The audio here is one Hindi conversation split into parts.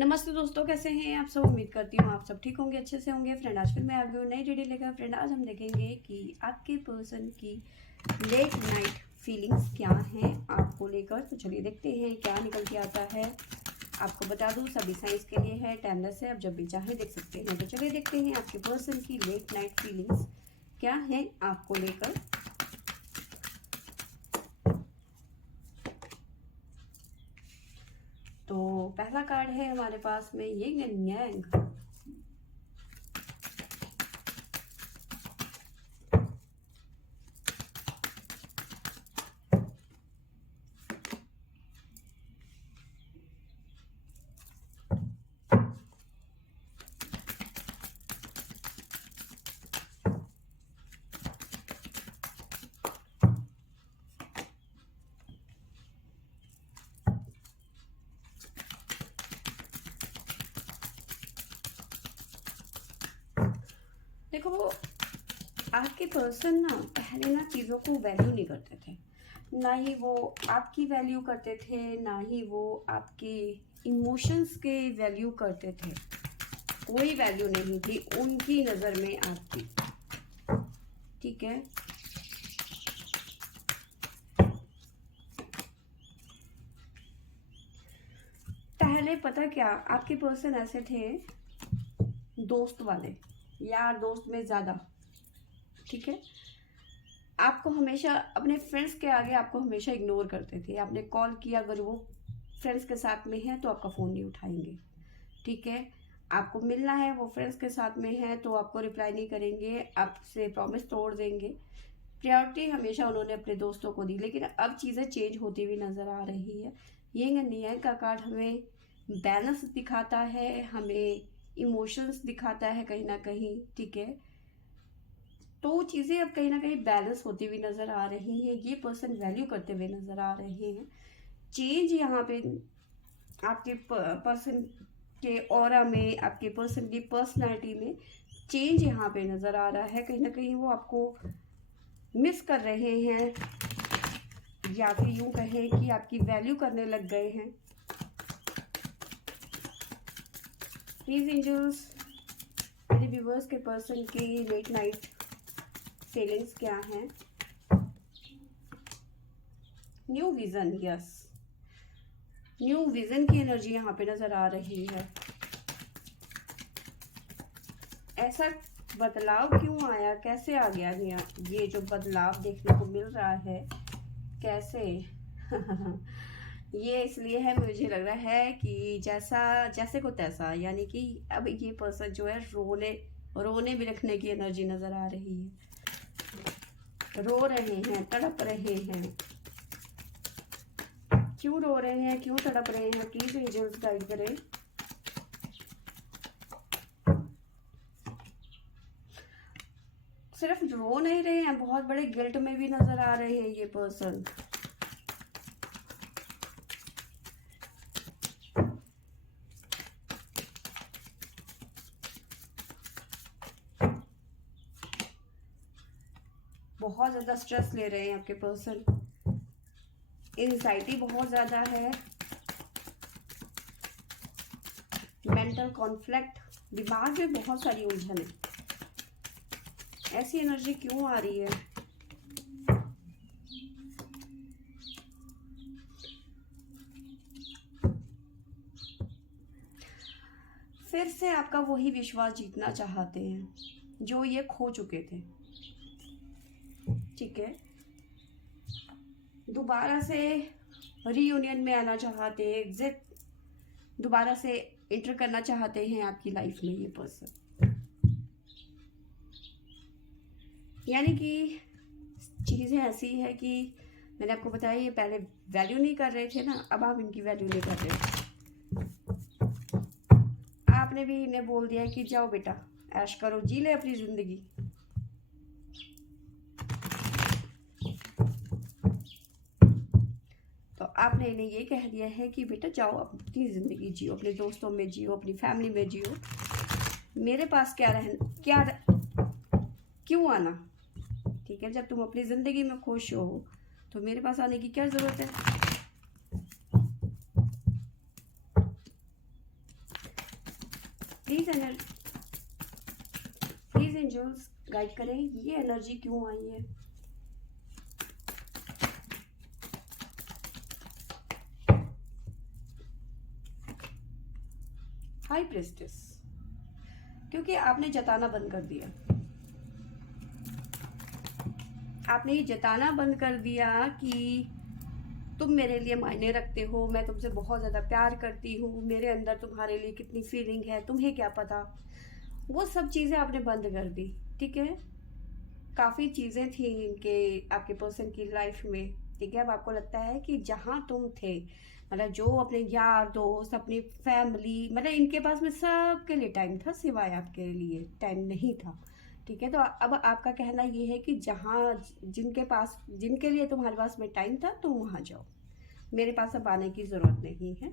नमस्ते दोस्तों, कैसे हैं आप सब। उम्मीद करती हूँ आप सब ठीक होंगे, अच्छे से होंगे। फ्रेंड, आज फिर मैं आ गई हूँ नई वीडियो लेकर। फ्रेंड, आज हम देखेंगे कि आपके पर्सन की लेट नाइट फीलिंग्स क्या हैं आपको लेकर। तो चलिए देखते हैं क्या निकल के आता है। आपको बता दूँ, सभी साइंस के लिए है, टाइमलेस है, आप जब भी चाहें देख सकते हैं। तो चलिए देखते हैं आपके पर्सन की लेट नाइट फीलिंग्स क्या हैं आपको लेकर। तो पहला कार्ड है हमारे पास में यिंग एंड यांग। देखो, वो आपके पर्सन ना पहले ना चीज़ों को वैल्यू नहीं करते थे, ना ही वो आपकी वैल्यू करते थे, ना ही वो आपके इमोशंस के वैल्यू करते थे। कोई वैल्यू नहीं थी उनकी नज़र में आपकी। ठीक है, पहले पता क्या, आपके पर्सन ऐसे थे दोस्त वाले, यार दोस्त में ज़्यादा। ठीक है, आपको हमेशा अपने फ्रेंड्स के आगे आपको हमेशा इग्नोर करते थे। आपने कॉल किया, अगर वो फ्रेंड्स के साथ में है तो आपका फ़ोन नहीं उठाएंगे। ठीक है, आपको मिलना है, वो फ्रेंड्स के साथ में है तो आपको रिप्लाई नहीं करेंगे, आपसे प्रॉमिस तोड़ देंगे। प्रायोरिटी हमेशा उन्होंने अपने दोस्तों को दी। लेकिन अब चीज़ें चेंज होती हुई नज़र आ रही है। यिंग एंड यांग का कार्ड हमें बैलेंस दिखाता है, हमें इमोशंस दिखाता है कहीं ना कहीं। ठीक है, तो चीज़ें अब कहीं ना कहीं बैलेंस होती हुई नज़र आ रही हैं। ये पर्सन वैल्यू करते हुए नज़र आ रहे हैं। चेंज यहाँ पे आपके पर्सन के ऑरा में, आपके पर्सन की पर्सनैलिटी में चेंज यहाँ पे नज़र आ रहा है। कहीं ना कहीं वो आपको मिस कर रहे हैं, या फिर यूँ कहें कि आपकी वैल्यू करने लग गए हैं। प्लीज एंजल्स, मेरे व्यूवर्स के पर्सन की लेट नाइट फीलिंग्स क्या हैं। New vision, yes, new vision की एनर्जी यहाँ पे नजर आ रही है। ऐसा बदलाव क्यों आया, कैसे आ गया ये जो बदलाव देखने को मिल रहा है, कैसे ये इसलिए है, मुझे लग रहा है कि जैसा जैसे को तैसा, यानी कि अब ये पर्सन जो है रोने रोने भी रखने की एनर्जी नजर आ रही है। रो रहे हैं, तड़प रहे हैं। क्यों रो रहे हैं, क्यों तड़प रहे हैं, प्लीज एंजल्स गाइड करें। सिर्फ रो नहीं रहे हैं, बहुत बड़े गिल्ट में भी नजर आ रहे हैं ये पर्सन। बहुत ज्यादा स्ट्रेस ले रहे हैं आपके पर्सन, एंजाइटी बहुत ज्यादा है, मेंटल कॉन्फ्लिक्ट, दिमाग में बहुत सारी उलझन है। ऐसी एनर्जी क्यों आ रही है। फिर से आपका वही विश्वास जीतना चाहते हैं जो ये खो चुके थे। ठीक है, दोबारा से रीयूनियन में आना चाहते हैं, एग्जिट दोबारा से एंटर करना चाहते हैं आपकी लाइफ में ये पर्सन। यानी कि चीज़ें ऐसी है कि मैंने आपको बताया, ये पहले वैल्यू नहीं कर रहे थे ना, अब आप इनकी वैल्यू नहीं कर रहे। आपने भी इन्हें बोल दिया कि जाओ बेटा ऐश करो, जी ले अपनी जिंदगी। तो आपने इन्हें ये कह दिया है कि बेटा जाओ अपनी ज़िंदगी जियो, अपने दोस्तों में जियो, अपनी फैमिली में जियो, मेरे पास क्यों आना। ठीक है, जब तुम अपनी ज़िंदगी में खुश हो तो मेरे पास आने की क्या ज़रूरत है। प्लीज एंजल्स गाइड करें, ये एनर्जी क्यों आई है। हाई प्रेस्टिस, क्योंकि आपने जताना बंद कर दिया। आपने ये जताना बंद कर दिया कि तुम मेरे लिए मायने रखते हो, मैं तुमसे बहुत ज़्यादा प्यार करती हूँ, मेरे अंदर तुम्हारे लिए कितनी फीलिंग है तुम्हें क्या पता। वो सब चीज़ें आपने बंद कर दी, ठीक है। काफ़ी चीज़ें थी इनके, आपके पर्सन की लाइफ में, ठीक है। अब आपको लगता है कि जहाँ तुम थे, मतलब जो अपने यार दोस्त, अपनी फैमिली, मतलब इनके पास में सबके लिए टाइम था, सिवाय आपके लिए टाइम नहीं था, ठीक है। तो अब आपका कहना ये है कि जहाँ जिनके लिए तुम्हारे पास में टाइम था तुम वहाँ जाओ, मेरे पास अब आने की ज़रूरत नहीं है।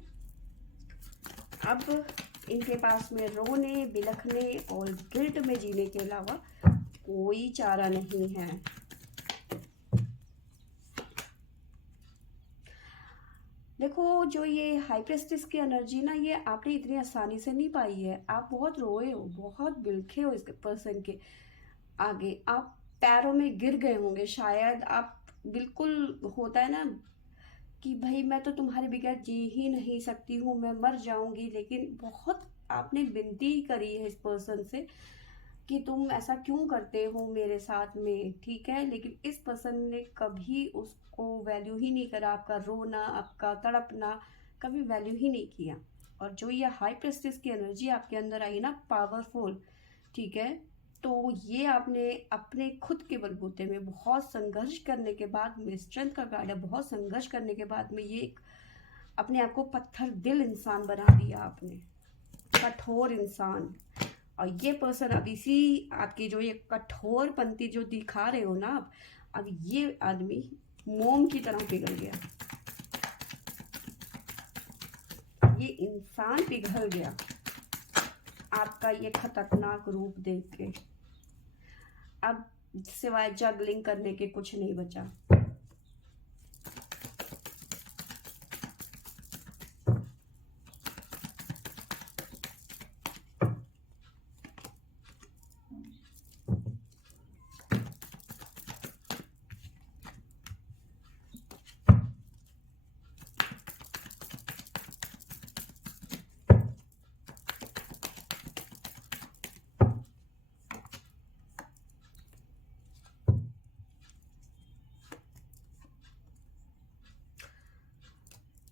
अब इनके पास में रोने, बिलखने और गिल्ट में जीने के अलावा कोई चारा नहीं है। देखो, जो ये हाई प्रेस्टिस की एनर्जी ना, ये आपने इतनी आसानी से नहीं पाई है। आप बहुत रोए हो, बहुत बिलखे हो इसके पर्सन के आगे, आप पैरों में गिर गए होंगे शायद। आप बिल्कुल, होता है ना कि भाई मैं तो तुम्हारे बगैर जी ही नहीं सकती हूँ, मैं मर जाऊंगी, लेकिन बहुत आपने विनती करी है इस पर्सन से कि तुम ऐसा क्यों करते हो मेरे साथ में, ठीक है। लेकिन इस पर्सन ने कभी उसको वैल्यू ही नहीं करा, आपका रोना, आपका तड़पना कभी वैल्यू ही नहीं किया। और जो ये हाई प्रेस्टिस की एनर्जी आपके अंदर आई ना, पावरफुल, ठीक है, तो ये आपने अपने खुद के बलबूते में बहुत संघर्ष करने के बाद में, स्ट्रेंथ का कार्ड है, बहुत संघर्ष करने के बाद में ये एक अपने आप को पत्थर दिल इंसान बना दिया आपने, कठोर इंसान। और ये पर्सन अब इसी आपकी जो ये कठोरपंती जो दिखा रहे हो ना आप, अब ये आदमी मोम की तरह पिघल गया, ये इंसान पिघल गया आपका ये खतरनाक रूप देख के। अब सिवाय जगलिंग करने के कुछ नहीं बचा।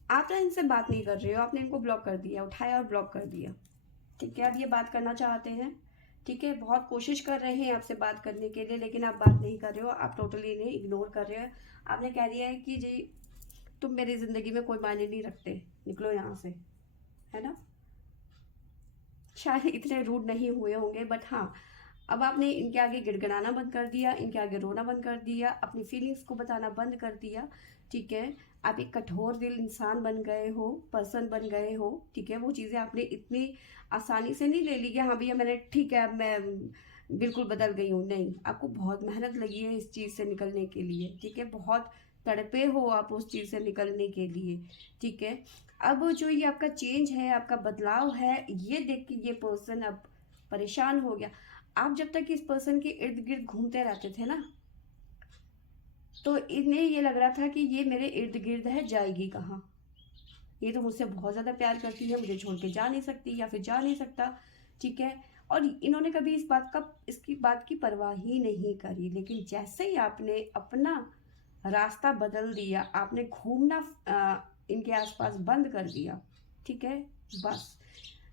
आपने इनसे बात नहीं कर रहे हो, आपने इनको ब्लॉक कर दिया, उठाया और ब्लॉक कर दिया, ठीक है। अब ये बात करना चाहते हैं, ठीक है, बहुत कोशिश कर रहे हैं आपसे बात करने के लिए, लेकिन आप बात नहीं कर रहे हो, आप टोटली इन्हें इग्नोर कर रहे हो। आपने कह दिया है कि जी तुम मेरी ज़िंदगी में कोई मायने नहीं रखते, निकलो यहाँ से, है ना। शायद इतने रूड नहीं हुए होंगे, बट हाँ, अब आपने इनके आगे गिड़गिड़ाना बंद कर दिया, इनके आगे रोना बंद कर दिया, अपनी फीलिंग्स को बताना बंद कर दिया, ठीक है। आप एक कठोर दिल इंसान बन गए हो, पर्सन बन गए हो, ठीक है। वो चीज़ें आपने इतनी आसानी से नहीं ले ली कि हाँ भैया मैंने, ठीक है, अब मैं बिल्कुल बदल गई हूँ, नहीं। आपको बहुत मेहनत लगी है इस चीज़ से निकलने के लिए, ठीक है। बहुत तड़पे हो आप उस चीज़ से निकलने के लिए, ठीक है। अब जो ये आपका चेंज है, आपका बदलाव है, ये देख के ये पर्सन अब परेशान हो गया। आप जब तक इस पर्सन के इर्द गिर्द घूमते रहते थे ना, तो इन्हें ये लग रहा था कि ये मेरे इर्द गिर्द है, जाएगी कहाँ, ये तो मुझसे बहुत ज़्यादा प्यार करती है, मुझे छोड़ के जा नहीं सकती या फिर जा नहीं सकता, ठीक है। और इन्होंने कभी इसकी बात की परवाह ही नहीं करी। लेकिन जैसे ही आपने अपना रास्ता बदल दिया, आपने घूमना इनके आसपास बंद कर दिया, ठीक है, बस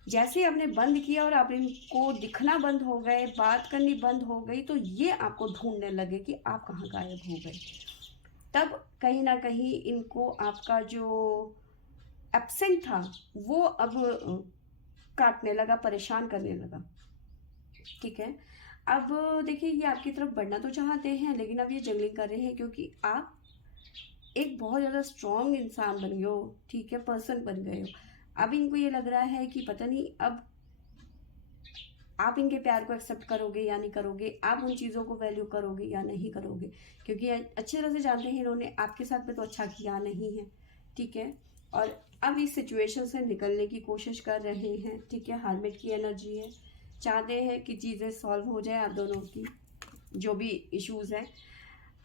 जैसे ही आपने बंद किया और आप इनको दिखना बंद हो गए, बात करनी बंद हो गई, तो ये आपको ढूंढने लगे कि आप कहाँ गायब हो गए। तब कहीं ना कहीं इनको आपका जो एब्सेंट था वो अब काटने लगा, परेशान करने लगा, ठीक है। अब देखिए, ये आपकी तरफ बढ़ना तो चाहते हैं, लेकिन अब ये जंगलिंग कर रहे हैं, क्योंकि आप एक बहुत ज़्यादा स्ट्रॉन्ग इंसान बन गए हो, ठीक है, पर्सन बन गए हो। अब इनको ये लग रहा है कि पता नहीं अब आप इनके प्यार को एक्सेप्ट करोगे या नहीं करोगे, आप उन चीज़ों को वैल्यू करोगे या नहीं करोगे, क्योंकि अच्छी तरह से जानते हैं इन्होंने आपके साथ में तो अच्छा किया नहीं है, ठीक है। और अब इस सिचुएशन से निकलने की कोशिश कर रहे हैं, ठीक है। हर्मिट की एनर्जी है, चाहते हैं कि चीज़ें सॉल्व हो जाए, आप दोनों की जो भी इश्यूज हैं।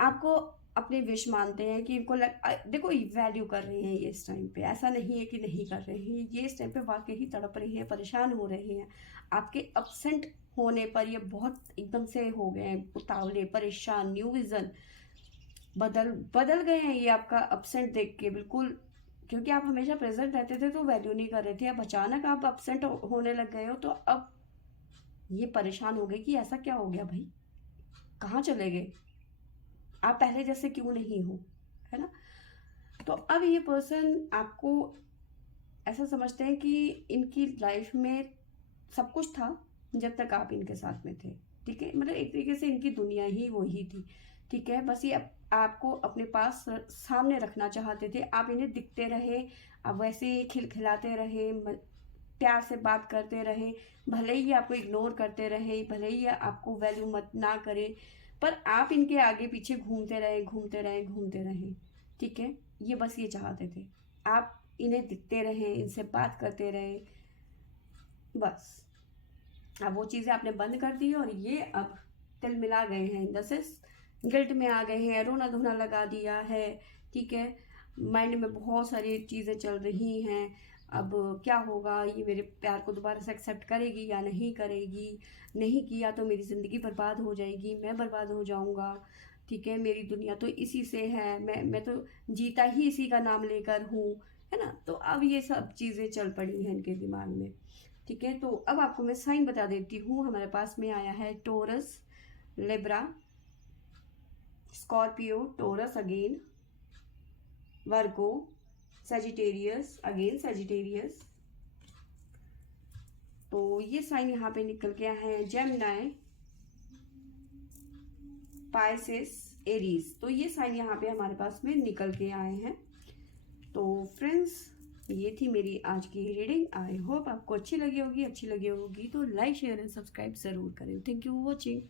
आपको अपने विश मानते हैं कि इनको देखो वैल्यू कर रहे हैं ये इस टाइम पे, ऐसा नहीं है कि नहीं कर रहे हैं, ये इस टाइम पे वाकई ही तड़प रहे हैं, परेशान हो रहे हैं। आपके अपसेंट होने पर ये बहुत एकदम से हो गए हैं उतावले, परेशान, न्यू विजन, बदल गए हैं ये आपका अपसेंट देख के बिल्कुल। क्योंकि आप हमेशा प्रेजेंट रहते थे तो वैल्यू नहीं कर रहे थे, अब अचानक आप अपसेंट होने लग गए हो तो अब ये परेशान हो गए कि ऐसा क्या हो गया भाई, कहाँ चले गए, आप पहले जैसे क्यों नहीं हो, है ना। तो अब ये पर्सन आपको ऐसा समझते हैं कि इनकी लाइफ में सब कुछ था जब तक आप इनके साथ में थे, ठीक है। मतलब एक तरीके से इनकी दुनिया ही वही थी, ठीक है। बस ये आपको अपने पास सामने रखना चाहते थे, आप इन्हें दिखते रहे, आप वैसे ही खिलखिलाते रहे, प्यार से बात करते रहे, भले ही आपको इग्नोर करते रहे, भले ही आपको वैल्यू मत ना करे, पर आप इनके आगे पीछे घूमते रहे, घूमते रहे, घूमते रहे, ठीक है। ये बस ये चाहते थे, आप इन्हें दिखते रहे, इनसे बात करते रहे, बस। अब वो चीज़ें आपने बंद कर दी और ये अब तिल मिला गए हैं, इन द सेंस गिल्ट में आ गए हैं, रोना धोना लगा दिया है, ठीक है। माइंड में बहुत सारी चीज़ें चल रही हैं, अब क्या होगा, ये मेरे प्यार को दोबारा से एक्सेप्ट करेगी या नहीं करेगी, नहीं किया तो मेरी ज़िंदगी बर्बाद हो जाएगी, मैं बर्बाद हो जाऊंगा, ठीक है। मेरी दुनिया तो इसी से है, मैं तो जीता ही इसी का नाम लेकर हूँ, है ना। तो अब ये सब चीज़ें चल पड़ी हैं इनके दिमाग में, ठीक है। तो अब आपको मैं साइन बता देती हूँ, हमारे पास में आया है Taurus, Libra, Scorpio, Taurus again, Virgo, Sagittarius again, Sagittarius. तो ये साइन यहाँ पे निकल गया है, जेमिनी, पाइसेस, एरीज। तो ये साइन यहाँ पे हमारे पास में निकल के आए हैं। तो फ्रेंड्स, ये थी मेरी आज की रीडिंग। आई होप आपको अच्छी लगी होगी, अच्छी लगी होगी तो लाइक शेयर एंड सब्सक्राइब ज़रूर करें। Thank you for watching.